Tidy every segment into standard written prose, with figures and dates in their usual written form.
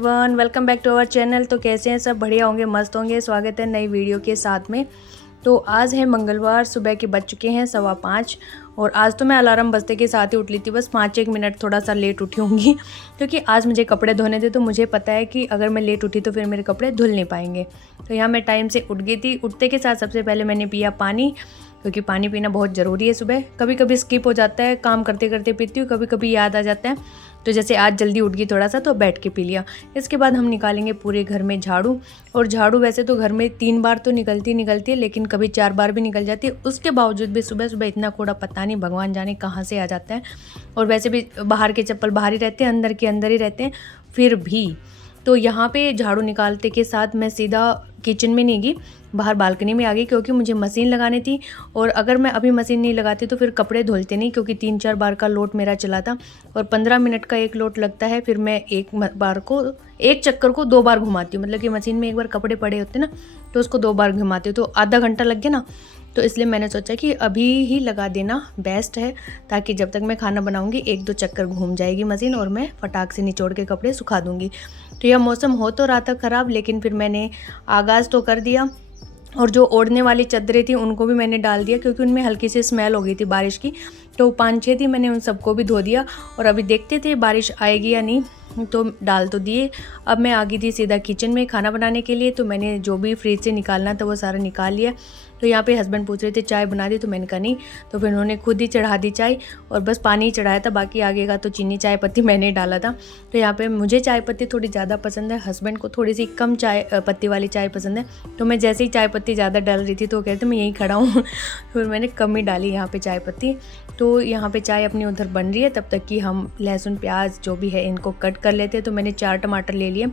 Everyone, welcome back to our channel. तो कैसे हैं सब? बढ़िया होंगे, मस्त होंगे। स्वागत है नई वीडियो के साथ में। तो आज है मंगलवार, सुबह के बज चुके हैं 5:15 और आज तो मैं अलार्म बजते के साथ ही उठ ली थी। बस 5-1 मिनट थोड़ा सा लेट उठी होंगी क्योंकि आज मुझे कपड़े धोने थे। तो मुझे पता है कि अगर मैं लेट उठी तो फिर मेरे कपड़े धुल नहीं पाएंगे। तो यहाँ मैं टाइम से उठ गई थी। उठते के साथ सबसे पहले मैंने पिया पानी, क्योंकि पानी पीना बहुत ज़रूरी है सुबह। कभी कभी स्किप हो जाता है, काम करते करते पीती हूँ, कभी कभी याद आ जाता है। तो जैसे आज जल्दी उठ गई थोड़ा सा तो बैठ के पी लिया। इसके बाद हम निकालेंगे पूरे घर में झाड़ू। और झाड़ू वैसे तो घर में 3 बार तो निकलती है, लेकिन कभी 4 बार भी निकल जाती है। उसके बावजूद भी सुबह सुबह इतना कूड़ा पता नहीं भगवान जाने कहाँ से आ जाता है। और वैसे भी बाहर के चप्पल बाहर ही रहते हैं, अंदर के अंदर ही रहते हैं फिर भी। तो यहाँ पे झाड़ू निकालते के साथ मैं सीधा किचन में नहीं गई, बाहर बालकनी में आ गई, क्योंकि मुझे मशीन लगानी थी। और अगर मैं अभी मशीन नहीं लगाती तो फिर कपड़े धुलते नहीं, क्योंकि 3-4 बार का लोट मेरा चला था और 15 मिनट का एक लोट लगता है। फिर मैं एक चक्कर को 2 बार घुमाती हूँ। मतलब कि मशीन में एक बार कपड़े पड़े होते ना तो उसको 2 बार घुमाती हूँ, तो आधा घंटा लग गया ना। तो इसलिए मैंने सोचा कि अभी ही लगा देना बेस्ट है, ताकि जब तक मैं खाना बनाऊंगी 1-2 चक्कर घूम जाएगी मशीन और मैं फटाक से निचोड़ के कपड़े सुखा दूंगी। तो यह मौसम हो तो रहा था ख़राब, लेकिन फिर मैंने आगाज़ तो कर दिया। और जो ओढ़ने वाली चादरें थी उनको भी मैंने डाल दिया, क्योंकि उनमें हल्की सी स्मेल हो गई थी बारिश की। तो 5-6 थी, मैंने उन सबको भी धो दिया। और अभी देखते थे बारिश आएगी या नहीं, तो डाल तो दिए। अब मैं आ गई थी सीधा किचन में खाना बनाने के लिए। तो मैंने जो भी फ्रिज से निकालना था वो सारा निकाल लिया। तो यहाँ पे हस्बैंड पूछ रहे थे चाय बना दी, तो मैंने कहा नहीं। तो फिर उन्होंने खुद ही चढ़ा दी चाय, और बस पानी ही चढ़ाया था, बाकी आगे का तो चीनी चाय पत्ती मैंने डाला था। तो यहाँ पे मुझे चाय पत्ती थोड़ी ज़्यादा पसंद है, हस्बैंड को थोड़ी सी कम चाय पत्ती वाली चाय पसंद है। तो मैं जैसे ही चाय पत्ती ज़्यादा डाल रही थी तो कहते मैं यहीं खड़ा हूँ फिर मैंने कम ही डाली यहाँ पे चाय पत्ती। तो यहाँ पे चाय अपनी उधर बन रही है, तब तक कि हम लहसुन प्याज जो भी है इनको कट कर लेते हैं। तो मैंने 4 टमाटर ले लिए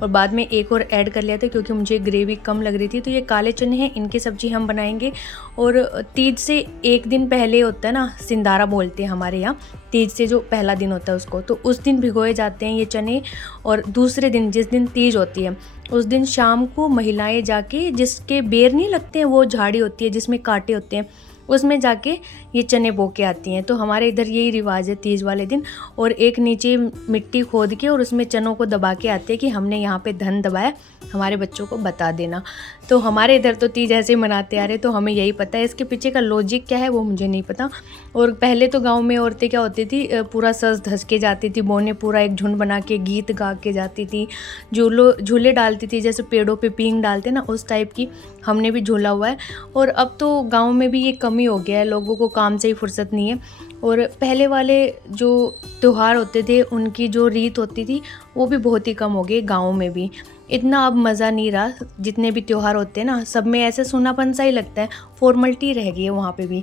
और बाद में एक और ऐड कर लिया था, क्योंकि मुझे ग्रेवी कम लग रही थी। तो ये काले चने हैं, इनकी सब्ज़ी हम बनाएंगे। और तीज से एक दिन पहले होता है ना, सिंदारा बोलते हैं हमारे यहाँ। तीज से जो पहला दिन होता है उसको, तो उस दिन भिगोए जाते हैं ये चने। और दूसरे दिन, जिस दिन तीज होती है उस दिन शाम को महिलाएं जाके, जिसके बेर नहीं लगते हैं, वो झाड़ी होती है जिसमें कांटे होते हैं, उसमें जाके ये चने बो के आती हैं। तो हमारे इधर यही रिवाज है तीज वाले दिन। और एक नीचे मिट्टी खोद के और उसमें चनों को दबा के आते हैं कि हमने यहाँ पे धन दबाया, हमारे बच्चों को बता देना। तो हमारे इधर तो तीज ऐसे ही मनाते आ रहे, तो हमें यही पता है। इसके पीछे का लॉजिक क्या है वो मुझे नहीं पता। और पहले तो गाँव में औरतें क्या होती थी, पूरा सज धस के जाती थी बोने, पूरा एक झुंड बना के गीत गा के जाती थी, झूले डालती थी, जैसे पेड़ों पे पींग डालते ना, उस टाइप की हमने भी झूला हुआ है। और अब तो गाँव में भी ये कमी हो गया है, लोगों को काम से ही फुर्सत नहीं है। और पहले वाले जो त्यौहार होते थे उनकी जो रीत होती थी वो भी बहुत ही कम हो गई। गाँव में भी इतना अब मज़ा नहीं रहा। जितने भी त्यौहार होते हैं ना, सब में ऐसे सूनापन सा ही लगता है, फॉर्मलिटी रह गई है वहाँ पे भी।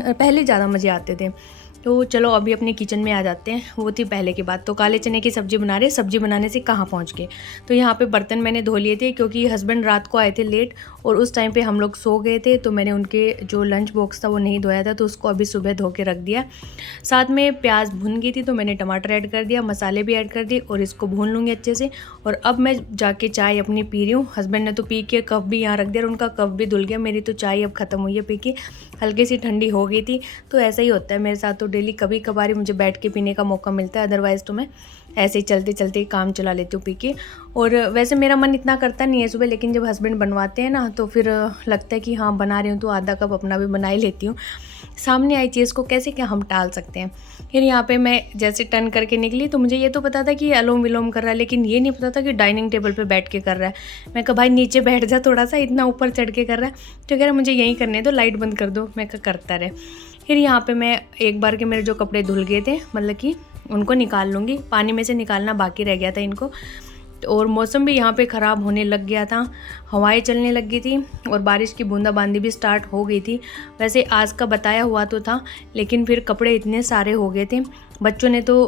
पहले ज़्यादा मज़े आते थे। तो चलो अभी अपने किचन में आ जाते हैं। वो थी पहले की बात। तो काले चने की सब्ज़ी बना रहे, सब्ज़ी बनाने से कहाँ पहुँच गए। तो यहाँ पे बर्तन मैंने धो लिए थे, क्योंकि हस्बैंड रात को आए थे लेट और उस टाइम पे हम लोग सो गए थे। तो मैंने उनके जो लंच बॉक्स था वो नहीं धोया था, तो उसको अभी सुबह धो के रख दिया। साथ में प्याज भुन गई थी तो मैंने टमाटर ऐड कर दिया, मसाले भी ऐड कर दिए और इसको भून लूँगी अच्छे से। और अब मैं जाके चाय अपनी पी रही हूँ। हस्बैंड ने तो पी के कप भी यहाँ रख दिया और उनका कप भी धुल गया। मेरी तो चाय अब ख़त्म हुई है पी के, हल्की सी ठंडी हो गई थी। तो ऐसा ही होता है मेरे साथ, तो डेली कभी कभार मुझे बैठ के पीने का मौका मिलता है, अदरवाइज़ तो मैं ऐसे ही चलते चलते काम चला लेती हूँ पी के। और वैसे मेरा मन इतना करता नहीं है सुबह, लेकिन जब हस्बैंड बनवाते हैं ना तो फिर लगता है कि हाँ बना रही हूँ तो आधा कप अपना भी बना ही लेती हूँ। सामने आई चीज़ को कैसे क्या हम टाल सकते हैं। फिर यहाँ पे मैं जैसे टर्न करके निकली तो मुझे ये तो पता था कि ये अनुलोम विलोम कर रहा है, लेकिन ये नहीं पता था कि डाइनिंग टेबल पे बैठ के कर रहा है। मैं कहा भाई नीचे बैठ जा, थोड़ा सा इतना ऊपर चढ़ के कर रहा है। तो कह रहा मुझे यहीं करने दो, लाइट बंद कर दो। मैं कहा करता रहे। फिर यहाँ पे मैं एक बार के मेरे जो कपड़े धुल गए थे, मतलब कि उनको निकाल लूँगी, पानी में से निकालना बाकी रह गया था इनको। और मौसम भी यहाँ पे ख़राब होने लग गया था, हवाएं चलने लग गई थी और बारिश की बूंदाबांदी भी स्टार्ट हो गई थी। वैसे आज का बताया हुआ तो था, लेकिन फिर कपड़े इतने सारे हो गए थे। बच्चों ने तो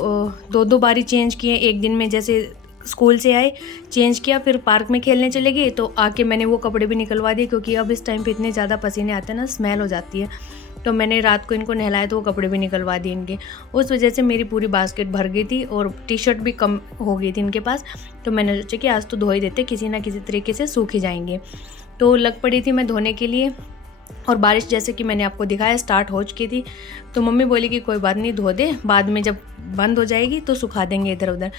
2-2 बारी चेंज किए एक दिन में। जैसे स्कूल से आए, चेंज किया, फिर पार्क में खेलने चले गए, तो आके मैंने वो कपड़े भी निकलवा दिए, क्योंकि अब इस टाइम पे इतने ज़्यादा पसीने आते हैं ना, स्मेल हो जाती है। तो मैंने रात को इनको नहलाया तो वो कपड़े भी निकलवा दिए इनके। उस वजह से मेरी पूरी बास्केट भर गई थी और टी शर्ट भी कम हो गई थी इनके पास। तो मैंने सोचा कि आज तो धो ही देते, किसी ना किसी तरीके से सूख ही जाएंगे। तो लग पड़ी थी मैं धोने के लिए। और बारिश जैसे कि मैंने आपको दिखाया स्टार्ट हो चुकी थी। तो मम्मी बोली कि कोई बात नहीं, धो दे, बाद में जब बंद हो जाएगी तो सुखा देंगे इधर उधर।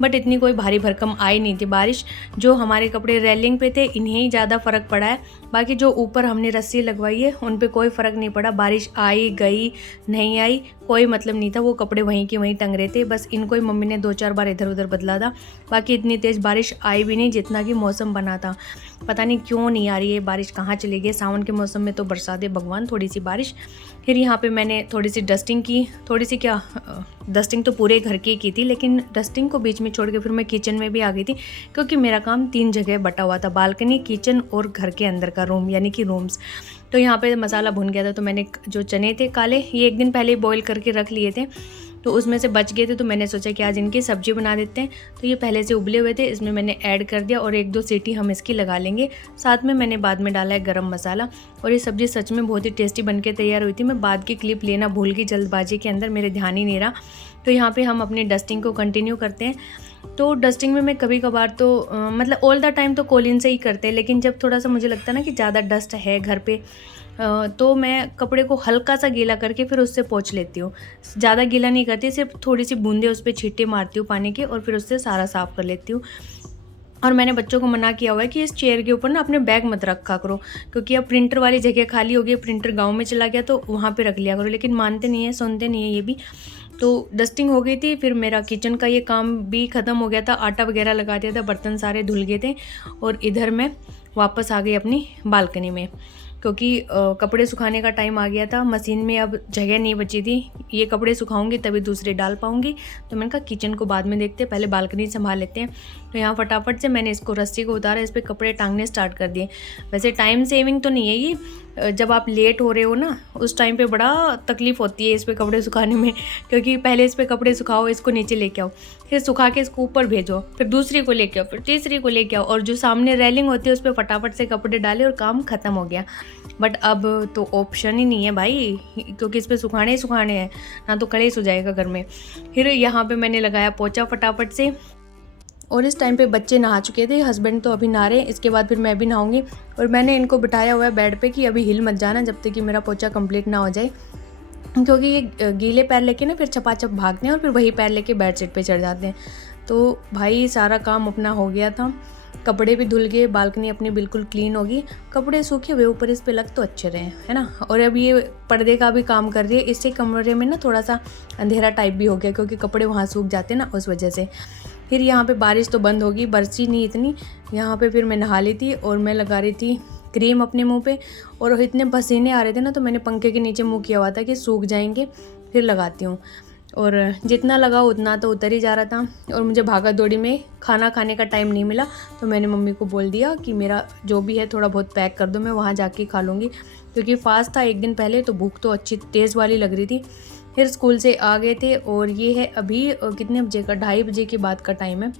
बट इतनी कोई भारी भरकम आई नहीं थी बारिश। जो हमारे कपड़े रेलिंग पे थे इन्हें ही ज़्यादा फ़र्क पड़ा है, बाकी जो ऊपर हमने रस्सी लगवाई है उन पे कोई फ़र्क नहीं पड़ा। बारिश आई गई नहीं आई कोई मतलब नहीं था, वो कपड़े वहीं के वहीं टंग रहे थे। बस इनको ही मम्मी ने 2-4 बार इधर उधर बदला था। बाकी इतनी तेज़ बारिश आई भी नहीं जितना कि मौसम बना था। पता नहीं क्यों नहीं आ रही है बारिश, कहाँ चली गई। सावन के मौसम में तो बरसा दे भगवान थोड़ी सी बारिश। फिर यहाँ पे मैंने थोड़ी सी डस्टिंग की, थोड़ी सी क्या डस्टिंग तो पूरे घर की थी, लेकिन डस्टिंग को बीच में छोड़ के फिर मैं किचन में भी आ गई थी, क्योंकि मेरा काम 3 जगह बटा हुआ था, बालकनी, किचन और घर के अंदर का रूम यानी कि रूम्स। तो यहाँ पे मसाला भुन गया था, तो मैंने जो चने थे काले, ये एक दिन पहले बॉईल करके रख लिए थे, तो उसमें से बच गए थे, तो मैंने सोचा कि आज इनकी सब्जी बना देते हैं। तो ये पहले से उबले हुए थे, इसमें मैंने ऐड कर दिया और 1-2 सीटी हम इसकी लगा लेंगे। साथ में मैंने बाद में डाला है गरम मसाला। और ये सब्ज़ी सच में बहुत ही टेस्टी बनके तैयार हुई थी। मैं बाद की क्लिप लेना भूल गई जल्दबाजी के अंदर, मेरे ध्यान ही नहीं रहा। तो यहाँ पर हम अपनी डस्टिंग को कंटिन्यू करते हैं। तो डस्टिंग में मैं कभी कभार तो मतलब ऑल द टाइम तो कोलिन से ही करते हैं, लेकिन जब थोड़ा सा मुझे लगता है ना कि ज़्यादा डस्ट है घर पे, तो मैं कपड़े को हल्का सा गीला करके फिर उससे पोंछ लेती हूँ। ज़्यादा गीला नहीं करती, सिर्फ थोड़ी सी बूंदे उस पर छींटे मारती हूँ पानी के और फिर उससे सारा साफ़ कर लेती हूँ। और मैंने बच्चों को मना किया हुआ है कि इस चेयर के ऊपर ना अपने बैग मत रखा करो, क्योंकि अब प्रिंटर वाली जगह खाली हो गई, प्रिंटर गाँव में चला गया तो वहाँ पर रख लिया करो। लेकिन मानते नहीं है, सुनते नहीं है ये भी। तो डस्टिंग हो गई थी, फिर मेरा किचन का ये काम भी ख़त्म हो गया था, आटा वगैरह लगा दिया था, बर्तन सारे धुल गए थे। और इधर मैं वापस आ गई अपनी बालकनी में, क्योंकि कपड़े सुखाने का टाइम आ गया था। मशीन में अब जगह नहीं बची थी, ये कपड़े सुखाऊंगी तभी दूसरे डाल पाऊंगी। तो मैंने कहा किचन को बाद में देखते हैं, पहले बालकनी संभाल लेते हैं। तो यहाँ फटाफट से मैंने इसको रस्सी को उतारा, इस पर कपड़े टांगने स्टार्ट कर दिए। वैसे टाइम सेविंग तो नहीं है ये, जब आप लेट हो रहे हो ना उस टाइम पे बड़ा तकलीफ़ होती है इस पर कपड़े सुखाने में, क्योंकि पहले इस पर कपड़े सुखाओ, इसको नीचे लेके आओ, फिर सुखा के इसको ऊपर भेजो, फिर दूसरी को लेके आओ, फिर तीसरी को लेके आओ, और जो सामने रेलिंग होती है उस पर फटाफट से कपड़े डाले और काम ख़त्म हो गया। बट अब तो ऑप्शन ही नहीं है भाई, क्योंकि इस पर सुखाने ही सुखाने हैं, ना तो कलेश हो जाएगा घर में। फिर यहाँ पे मैंने लगाया पोंछा फटाफट से। और इस टाइम पे बच्चे नहा चुके थे, हस्बैंड तो अभी नहा रहे हैं, इसके बाद फिर मैं भी नहाऊंगी। और मैंने इनको बिठाया हुआ है बेड पे कि अभी हिल मत जाना जब तक कि मेरा पोंछा कंप्लीट ना हो जाए, क्योंकि ये गीले पैर लेके ना फिर छपाछप भागते हैं और फिर वही पैर लेके बेड शीट पे चढ़ जाते हैं। तो भाई सारा काम अपना हो गया था, कपड़े भी धुल गए, बालकनी अपनी बिल्कुल क्लीन होगी, कपड़े सूखे हुए ऊपर इस पे लग तो अच्छे रहे, है ना। और अब ये पर्दे का भी काम कर रही है, इससे कमरे में ना थोड़ा सा अंधेरा टाइप भी हो गया, क्योंकि कपड़े वहाँ सूख जाते हैं ना उस वजह से। फिर यहाँ पे बारिश तो बंद होगी, बरसी नहीं इतनी। यहाँ पे फिर मैं नहा ली थी और मैं लगा रही थी क्रीम अपने मुंह पे, और इतने पसीने आ रहे थे ना, तो मैंने पंखे के नीचे मुंह किया हुआ था कि सूख जाएंगे फिर लगाती हूँ। और जितना लगा उतना तो उतर ही जा रहा था। और मुझे भागा दौड़ी में खाना खाने का टाइम नहीं मिला, तो मैंने मम्मी को बोल दिया कि मेरा जो भी है थोड़ा बहुत पैक कर दो, मैं वहाँ जाके खा लूँगी, क्योंकि फास्ट था एक दिन पहले, तो भूख तो अच्छी तेज़ वाली लग रही थी। फिर स्कूल से आ गए थे, और ये है अभी कितने बजे का, 2:30 बजे के बाद का टाइम है।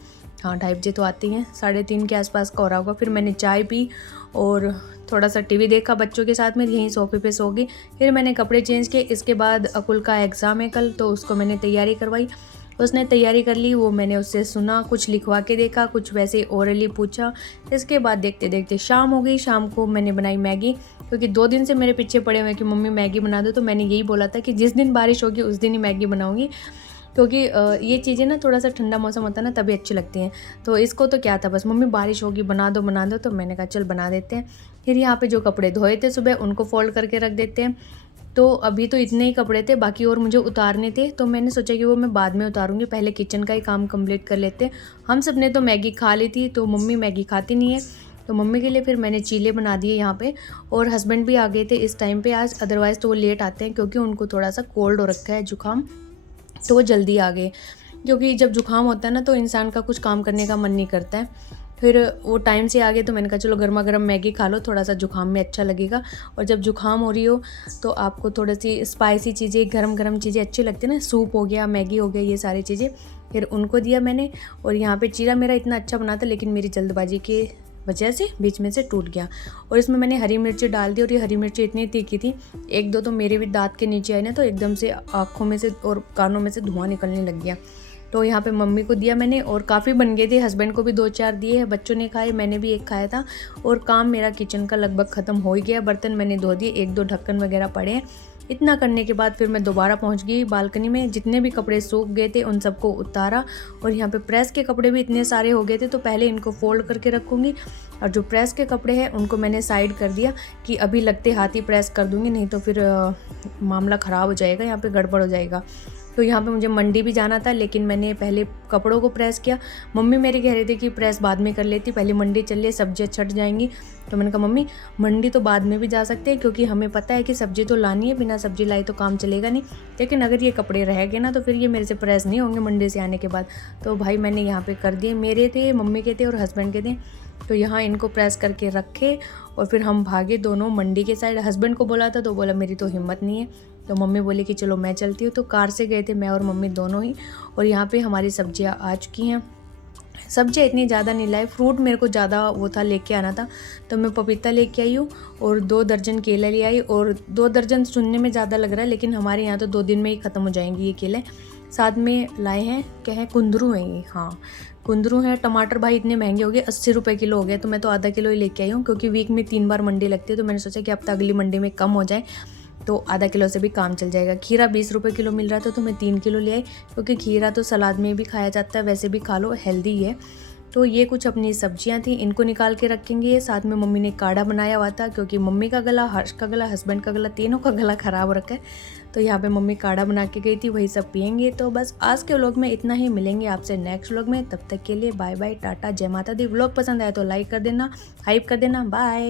हाँ 2:30 बजे तो आती हैं, 3:30 के आसपास का हो रहा होगा। फिर मैंने चाय पी और थोड़ा सा टीवी देखा बच्चों के साथ में, यहीं सोफे पे सो गई। फिर मैंने कपड़े चेंज किए। इसके बाद अकुल का एग्ज़ाम है कल, तो उसको मैंने तैयारी करवाई। उसने तैयारी कर ली, वो मैंने उससे सुना, कुछ लिखवा के देखा, कुछ वैसे ओरली पूछा। इसके बाद देखते देखते शाम हो गई। शाम को मैंने बनाई मैगी, क्योंकि 2 दिन से मेरे पीछे पड़े हुए कि मम्मी मैगी बना दो। तो मैंने यही बोला था कि जिस दिन बारिश होगी उस दिन ही मैगी बनाऊंगी, क्योंकि ये चीज़ें ना थोड़ा सा ठंडा मौसम होता है ना तभी अच्छी लगती हैं। तो इसको तो क्या था, बस मम्मी बारिश होगी बना दो, तो मैंने कहा चल बना देते हैं। फिर यहाँ पे जो कपड़े धोए थे सुबह उनको फोल्ड करके रख देते हैं। तो अभी तो इतने ही कपड़े थे, बाकी और मुझे उतारने थे, तो मैंने सोचा कि वो मैं बाद में उतारूंगी, पहले किचन का ही काम कंप्लीट कर लेते हैं। हम सब ने तो मैगी खा ली थी, तो मम्मी मैगी खाती नहीं है, तो मम्मी के लिए फिर मैंने चीले बना दिए यहाँ पे। और हस्बैंड भी आ गए थे इस टाइम पे आज, अदरवाइज़ तो वो लेट आते हैं, क्योंकि उनको थोड़ा सा कोल्ड हो रखा है, जुकाम, तो वो जल्दी आ गए। क्योंकि जब जुकाम होता है ना तो इंसान का कुछ काम करने का मन नहीं करता है। फिर वो टाइम से आ गए, तो मैंने कहा चलो गर्मा गर्म मैगी खा लो, थोड़ा सा जुकाम में अच्छा लगेगा। और जब जुकाम हो रही हो तो आपको थोड़ी सी स्पाइसी चीज़ें, गरम गरम चीज़ें अच्छी लगती है ना, सूप हो गया, मैगी हो गया, ये सारी चीज़ें फिर उनको दिया मैंने। और यहाँ पे चीरा मेरा इतना अच्छा बना था, लेकिन मेरी जल्दबाजी के वजह से बीच में से टूट गया। और इसमें मैंने हरी मिर्ची डाल दी, और ये हरी मिर्ची इतनी तीखी थी, 1-2 तो मेरे भी दांत के नीचे आई ना, तो एकदम से आँखों में से और कानों में से धुआं निकलने लग गया। तो यहाँ पे मम्मी को दिया मैंने, और काफ़ी बन गए थे, हस्बैंड को भी 2-4 दिए हैं, बच्चों ने खाए, मैंने भी 1 खाया था। और काम मेरा किचन का लगभग ख़त्म हो ही गया। बर्तन मैंने धो दिए, 1-2 ढक्कन वगैरह पड़े हैं, इतना करने के बाद फिर मैं दोबारा पहुंच गई बालकनी में। जितने भी कपड़े सूख गए थे उन सबको उतारा, और यहाँ पे प्रेस के कपड़े भी इतने सारे हो गए थे, तो पहले इनको फोल्ड करके रखूँगी। और जो प्रेस के कपड़े हैं उनको मैंने साइड कर दिया कि अभी लगते हाथ ही प्रेस कर दूँगी, नहीं तो फिर मामला ख़राब हो जाएगा, यहाँ पे गड़बड़ हो जाएगा। तो यहाँ पे मुझे मंडी भी जाना था, लेकिन मैंने पहले कपड़ों को प्रेस किया। मम्मी मेरे कह रही थी कि प्रेस बाद में कर लेती, पहले मंडी चल ले, सब्जियाँ छट जाएंगी। तो मैंने कहा मम्मी मंडी तो बाद में भी जा सकते हैं, क्योंकि हमें पता है कि सब्जी तो लानी है, बिना सब्जी लाई तो काम चलेगा नहीं। लेकिन अगर ये कपड़े रह गए ना तो फिर ये मेरे से प्रेस नहीं होंगे मंडी से आने के बाद। तो भाई मैंने यहाँ पर कर दिए, मेरे थे, मम्मी के थे और हस्बैंड के थे। तो यहाँ इनको प्रेस करके रखे और फिर हम भागे दोनों मंडी के साइड। हस्बैंड को बोला था तो बोला मेरी तो हिम्मत नहीं है, तो मम्मी बोली कि चलो मैं चलती हूँ। तो कार से गए थे मैं और मम्मी दोनों ही। और यहाँ पे हमारी सब्जियाँ आ चुकी हैं। सब्जियाँ इतनी ज़्यादा नहीं लाई, फ्रूट मेरे को ज़्यादा वो था लेके आना था, तो मैं पपीता लेके आई हूँ और 2 दर्जन केला ले आई। और 2 दर्जन सुनने में ज़्यादा लग रहा है, लेकिन हमारे यहाँ तो 2 दिन में ही ख़त्म हो जाएंगी ये केले। साथ में लाए हैं, क्या है, कुंदरू हैं ये, हाँ कुंदरू हैं। टमाटर भाई इतने महंगे हो गए, 80 रुपये किलो हो गए, तो मैं तो आधा किलो ही लेके आई हूँ, क्योंकि वीक में 3 बार मंडी लगती है। तो मैंने सोचा कि अब तक अगली मंडी में कम हो जाए तो आधा किलो से भी काम चल जाएगा। खीरा 20 रुपये किलो मिल रहा था, तो मैं 3 किलो ले आई, क्योंकि खीरा तो सलाद में भी खाया जाता है, वैसे भी खा लो, हेल्दी है। तो ये कुछ अपनी सब्जियां थी, इनको निकाल के रखेंगे। साथ में मम्मी ने काढ़ा बनाया हुआ था, क्योंकि मम्मी का गला, हर्ष का गला, हस्बैंड का गला, तीनों का गला ख़राब हो रखा है। तो यहाँ पे मम्मी काढ़ा बना के गई थी, वही सब पियेंगे। तो बस आज के व्लॉग में इतना ही, मिलेंगे आपसे नेक्स्ट व्लॉग में। तब तक के लिए बाय बाय, टाटा, जय माता दी। व्लॉग पसंद आया तो लाइक कर देना, हाइप कर देना, बाय।